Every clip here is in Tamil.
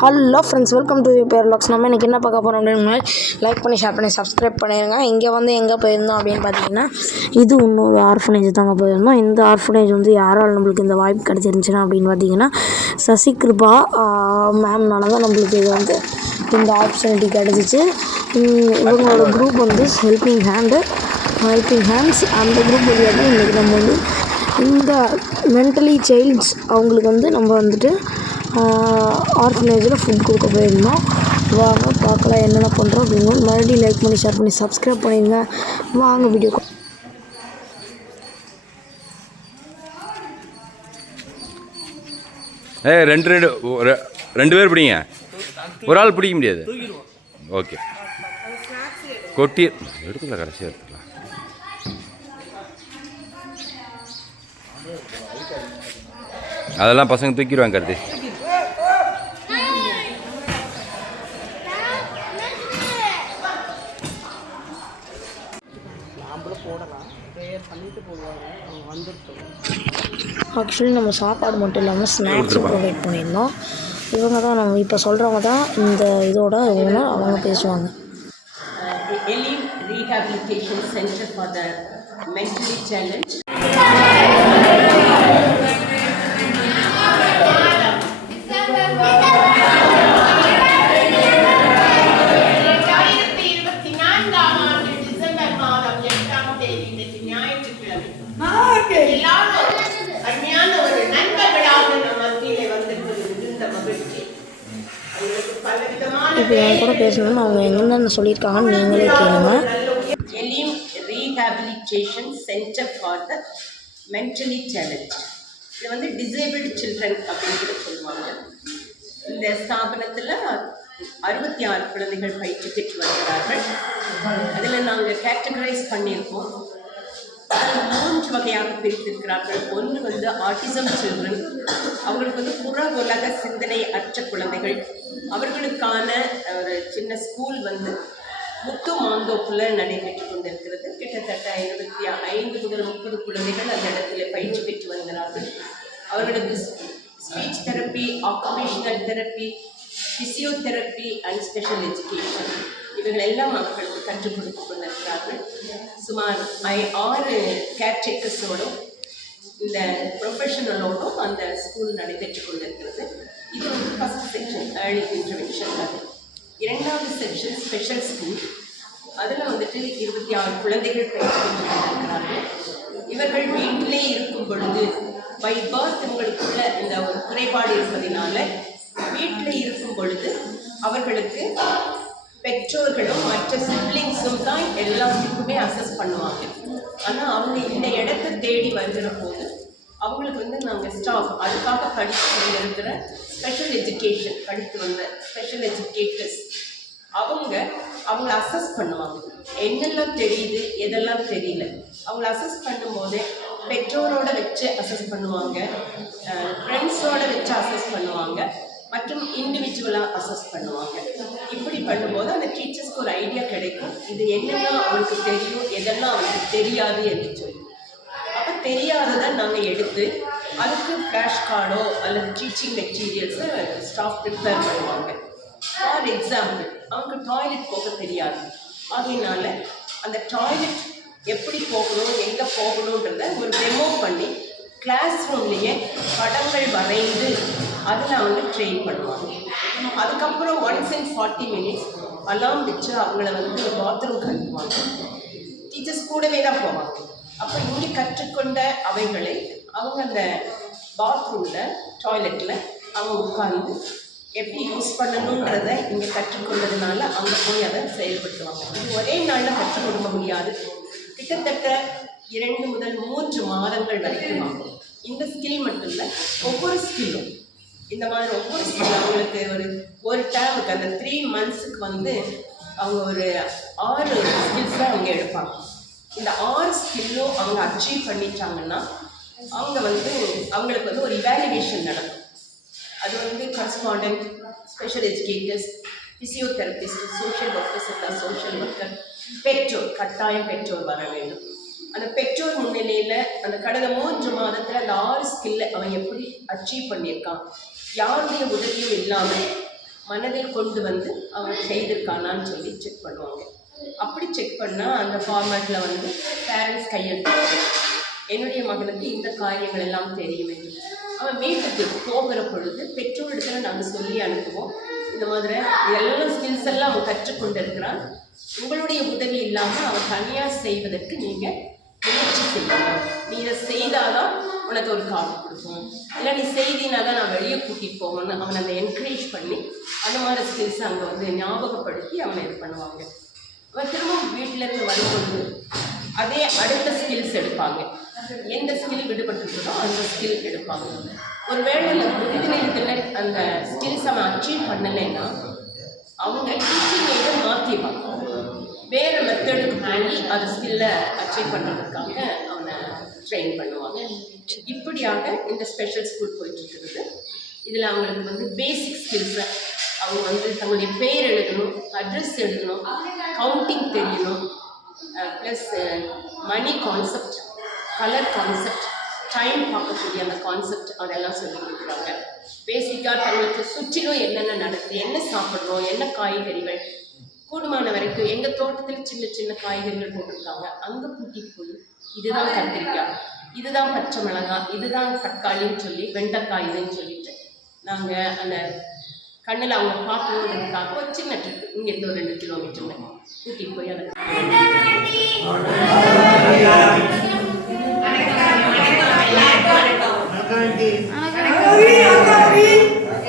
ஹலோ ஃப்ரெண்ட்ஸ், வெல்கம் டு பேர் லாக்ஸ். நம்ம இன்றைக்கி என்ன பார்க்க போகிறோம் அப்படின்னு லைக் பண்ணி ஷேர் பண்ணி சப்ஸ்கிரைப் பண்ணிடுங்க. இங்கே வந்து எங்கே போயிருந்தோம் அப்படின்னு பார்த்தீங்கன்னா, இது இன்னொரு ஆர்ஃபனேஜ் தாங்க போயிருந்தோம். இந்த ஆர்ஃபனேஜ் வந்து யாரால் நம்மளுக்கு இந்த வாய்ப்பு கிடச்சிருந்துச்சுன்னா அப்படின்னு பார்த்தீங்கன்னா, சசிகிருபா மேம்னால தான் நம்மளுக்கு இது வந்து இந்த ஆப்பர்ச்சுனிட்டி கிடச்சிச்சு. இவங்களோட குரூப் வந்து ஹெல்பிங் ஹேண்ட்ஸ். அந்த குரூப் வழியாக தான் இன்றைக்கி நம்ம வந்து இந்த மென்டலி சைல்ட்ஸ் அவங்களுக்கு வந்து நம்ம வந்துட்டு ஆர்ஃபனேஜில் ஃபுட் கொடுக்க போயிருந்தோம். வாங்க பார்க்கலாம் என்னென்ன பண்ணுறோம் அப்படின்னு. மறுபடியும் லைக் பண்ணி ஷேர் பண்ணி சப்ஸ்கிரைப் பண்ணிடுங்க. வாங்க வீடியோ. ரெண்டு பேர் பிடிங்க, ஒரு ஆள் பிடிக்க முடியாது. ஓகே, கொட்டி எடுத்துக்கலாம், கடைசியாக எடுத்துக்கலாம். அதெல்லாம் பசங்க தூக்கிடுவாங்க. கருத்து ஆக்சுவலி நம்ம சாப்பாடு மட்டும் இல்லாமல் ஸ்நாக்ஸ் ப்ரொவைட் பண்ணியிருந்தோம். இவங்க தான் நம்ம இப்போ சொல்கிறவங்க தான் இந்த இதோட ஓனர். அவங்க பேசுவாங்க. Elite Rehabilitation Center for the Mentally Challenged. இப்போ என் கூட பேசணும்னு அவங்க என்னென்ன சொல்லியிருக்காங்கன்னு நீங்களே கேளுங்க. Elim rehabilitation centre for the mentally challenge. இது வந்து டிசேபிள்டு சில்ட்ரன் அப்படின்னு கூட சொல்லுவாங்க. இந்த ஸ்தாபனத்தில் 66 குழந்தைகள் பயிற்சி பெற்று வருகிறார்கள். அதில் நாங்கள் கேட்டகரைஸ் பண்ணியிருக்கோம். 3 வகையாக பிரித்திருக்கிறார்கள். ஒன்று வந்து ஆட்டிசம் சில்ட்ரன், அவங்களுக்கு வந்து புற உலக சிந்தனை அற்ற குழந்தைகள். அவர்களுக்கான ஒரு சின்ன ஸ்கூல் வந்து முத்து மாந்தோப்புல நடைபெற்று கொண்டிருக்கிறது. கிட்டத்தட்ட 25 முதல் 30 குழந்தைகள் அந்த இடத்துல பயிற்சி பெற்று வருகிறார்கள். அவர்களுக்கு speech therapy, occupational therapy, physiotherapy and special education இவர்கள் எல்லாம் அவர்களுக்கு கற்றுக் கொடுத்து கொண்டிருக்கிறார்கள். சுமார் 6 கேர்டேக்கர்ஸோடும் இந்த ப்ரொஃபஷனலோடும் அந்த ஸ்கூல் நடைபெற்று கொண்டிருக்கிறது. இது வந்து ஃபர்ஸ்ட் செக்ஷன், ஏர்லி இன்டர்வென்ஷன். அது 2வது செக்ஷன் ஸ்பெஷல் ஸ்கூல். அதில் வந்துட்டு 26 குழந்தைகள் பயிற்சி பெற்று கொண்டிருக்கிறார்கள். இவர்கள் வீட்டிலே இருக்கும் பொழுது பை பர்த் இவங்களுக்குள்ள இந்த ஒரு குறைபாடு இருப்பதினால வீட்டில் இருக்கும் பொழுது அவர்களுக்கு பெற்றோர்களும் மற்ற சிப்ளிங்ஸும் தான் எல்லாத்துக்குமே அசஸ் பண்ணுவாங்க. ஆனால் அவங்க இந்த இடத்தை தேடி வருகிற போது அவங்களுக்கு வந்து நாங்கள் ஸ்டாஃப் அதுக்காக படித்து கொண்டிருக்கிற ஸ்பெஷல் எஜுகேஷன் படித்து வந்த ஸ்பெஷல் எஜுகேட்டர்ஸ் அவங்கள அசஸ் பண்ணுவாங்க. என்னெல்லாம் தெரியுது, எதெல்லாம் தெரியல, அவங்கள அசஸ் பண்ணும்போதே பெற்றோரோட வச்சு அசஸ் பண்ணுவாங்க, ஃப்ரெண்ட்ஸோட வச்சு அசஸ் பண்ணுவாங்க, மற்றும் இண்டிவிஜுவலாக அசஸ் பண்ணுவாங்க. இப்படி பண்ணும்போது அந்த டீச்சர்ஸ்க்கு ஒரு ஐடியா கிடைக்கும், இது என்னெல்லாம் அவங்களுக்கு தெரியும், எதெல்லாம் அவங்களுக்கு தெரியாது என்று சொல்லி. அப்போ தெரியாததை நாங்கள் எடுத்து அதுக்கு ஃப்ளாஷ் கார்டோ அல்லது டீச்சிங் மெட்டீரியல்ஸை ஸ்டாஃப் ப்ரிப்பேர் பண்ணுவாங்க. ஃபார் எக்ஸாம்பிள், அவங்க டாய்லெட் போக தெரியாது. அதனால அந்த டாய்லெட் எப்படி போகணும், எங்கே போகணுன்றத ஒரு டெமோ பண்ணி கிளாஸ் ரூம்லேயே படங்கள் வரைந்து அதில் அவங்க ட்ரெயின் பண்ணுவாங்க. அதுக்கப்புறம் 1 in 40 minutes அலாம் வச்சு அவங்கள வந்து பாத்ரூம் கற்றுக்குவாங்க. டீச்சர்ஸ் கூடவே தான் போவாங்க. அப்போ இங்கே கற்றுக்கொண்ட அவைகளை அவங்க அந்த பாத்ரூமில் டாய்லெட்டில் அவங்க உட்கார்ந்து எப்படி யூஸ் பண்ணணுன்றதை இங்கே கற்றுக்கொண்டதுனால அங்கே போய் அதை செயல்படுத்துவாங்க. இது ஒரே நாளில் கற்றுக் கொடுக்க முடியாது. கிட்டத்தட்ட 2 முதல் 3 மாதங்கள் வரைக்கும் ஆகும். இந்த ஸ்கில் மட்டும் இல்லை, ஒவ்வொரு ஸ்கில்லும் இந்த மாதிரி ஒவ்வொரு ஸ்கில் அவங்களுக்கு ஒரு டேமுக்கு அந்த 3 monthsக்கு வந்து அவங்க ஒரு 6 ஸ்கில்ஸை அவங்க எடுப்பாங்க. இந்த 6 ஸ்கில்லும் அவங்க அச்சீவ் பண்ணிட்டாங்கன்னா அவங்களுக்கு வந்து ஒரு இவாலுவேஷன் நடக்கும். அது வந்து correspondent, special educators, physiotherapist, social workers, social worker, பெற்றோர் கட்டாயம் பெற்றோர் வர வேண்டும். அந்த பெற்றோர் முன்னிலையில் அந்த கடந்த 3 மாதத்தில் அந்த 6 ஸ்கில்லை அவன் எப்படி அச்சீவ் பண்ணியிருக்கான், யாருடைய உதவியும் இல்லாமல் மனதில் கொண்டு வந்து அவன் செய்திருக்கானான்னு சொல்லி செக் பண்ணுவாங்க. அப்படி செக் பண்ணால் அந்த ஃபார்மேட்டில் வந்து பேரண்ட்ஸ் கையெழுத்து, என்னுடைய மகனுக்கு இந்த காரியங்கள் எல்லாம் தெரியும் என்று அவன் வீட்டுக்கு போகிற பொழுது பெற்றோரிடத்தில் நாங்கள் சொல்லி அனுப்புவோம். இந்த மாதிரி எல்லா ஸ்கில்ஸ் எல்லாம் அவன் கற்றுக்கொண்டு இருக்கிறான், உங்களுடைய உதவி இல்லாமல் அவன் தனியாக செய்வதற்கு நீங்கள் முயற்சி செய்யணும், நீ இதை செய்தாதான் உனக்கு ஒரு காசு கொடுப்போம், இல்லை நீ செய்தினா தான் நான் வெளியே கூட்டிகிட்டு போகணும்னு அவனை அந்த என்கரேஜ் பண்ணி அந்த மாதிரி ஸ்கில்ஸை அங்கே வந்து ஞாபகப்படுத்தி அவனை இது பண்ணுவாங்க. அவன் திரும்ப வீட்டிலேருந்து வரும்பொழுது அதே அடுத்த ஸ்கில்ஸ் எடுப்பாங்க, எந்த ஸ்கில் விடுபட்டுருக்கோ அந்த ஸ்கில் எடுப்பாங்க. ஒரு வேளை உறுதிநிலையத்தில் அந்த ஸ்கில்ஸ் அவன் அச்சீவ் பண்ணலைன்னா அவங்க டீச்சிங் எய்டை மாற்றிடுவாங்க, வேறு மெத்தடுக்கு போய் அந்த ஸ்கில்லை அச்சீவ் பண்ணுறதுக்காக அவனை ட்ரெயின் பண்ணுவாங்க. இப்படியாக இந்த ஸ்பெஷல் ஸ்கூல் போயிட்டுருக்கிறது. இதில் அவங்களுக்கு வந்து பேசிக் ஸ்கில்ஸை அவங்க வந்து தங்களுடைய பேர் எழுதணும், அட்ரஸ் எழுதணும், கவுண்டிங் தெரியணும், plus money concept, colour concept, time பார்க்கக்கூடிய அந்த கான்செப்ட் அதெல்லாம் சொல்லி கொடுக்குறாங்க. பேசிக்காக தங்களுக்கு சுற்றிலும் என்னென்ன நடக்குது, என்ன சாப்பிட்றோம், என்ன காய்கறிகள், கூடுமான வரைக்கும் எங்கள் தோட்டத்தில் சின்ன சின்ன காய்கறிகள் போட்டிருக்காங்க, அங்கே கூட்டிகிட்டு போய் இதுதான் கத்திரிக்காய், இதுதான் பச்சை மிளகாய், இதுதான் தக்காளின்னு சொல்லி வெண்டைக்காய்ன்னு சொல்லிட்டு நாங்கள் அந்த கண்ணில் அவங்க பார்க்கணுன்றதுக்காக ஒரு சின்ன ட்ரிப் இங்கேருந்து ஒரு 2 கிலோமீட்டர் கூட்டிகிட்டு போய் அதை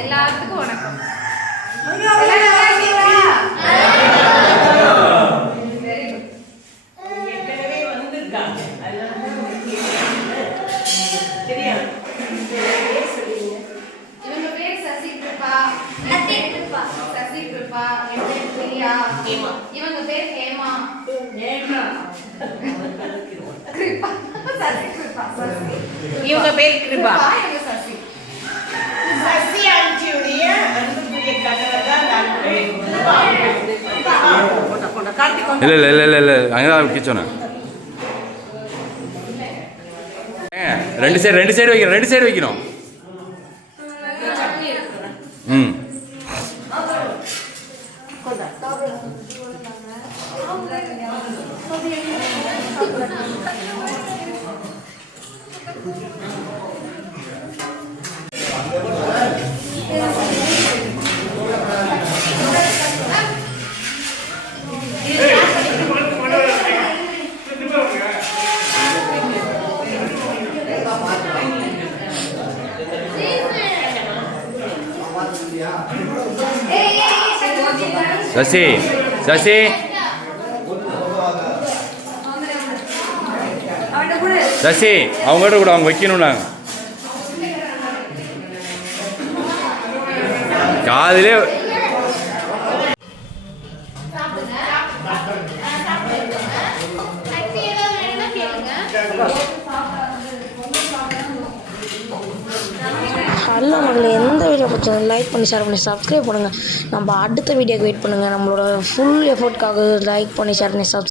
எல்லாத்துக்கும் வணக்கம். ஏற்கனவே வந்திருக்காங்க, சரியா? இவங்க பேர் சசி கிருபா, சசி கிருபா, என் பேர் பிரியா, இவங்க பேர் ஹேமா, கிருபா, சசி கிருபா, சசி இவங்க பேர் கிருபா, இவங்க சசி. சசி ஆட்சியுடைய அன்புக்குரிய கணவர் தான் டாக்டர் கார்த்திக். இல்லை அங்கே தான் கிச்சோண்ணே. ரெண்டு சைடு வைக்கணும். ம் சசி அவங்ககிட்ட கூட அவங்க வைக்கணும். நாங்கள் காதிலே ஹலோ மகளே, எந்த வீடியோ பிடிச்சாலும் லைக் பண்ணி ஷேர் பண்ணி சப்ஸ்கிரைப் பண்ணுங்கள். நம்ம அடுத்த வீடியோக்கு வெயிட் பண்ணுங்கள். நம்மளோட ஃபுல் எஃபோர்ட்காக லைக் பண்ணி ஷேர் பண்ணி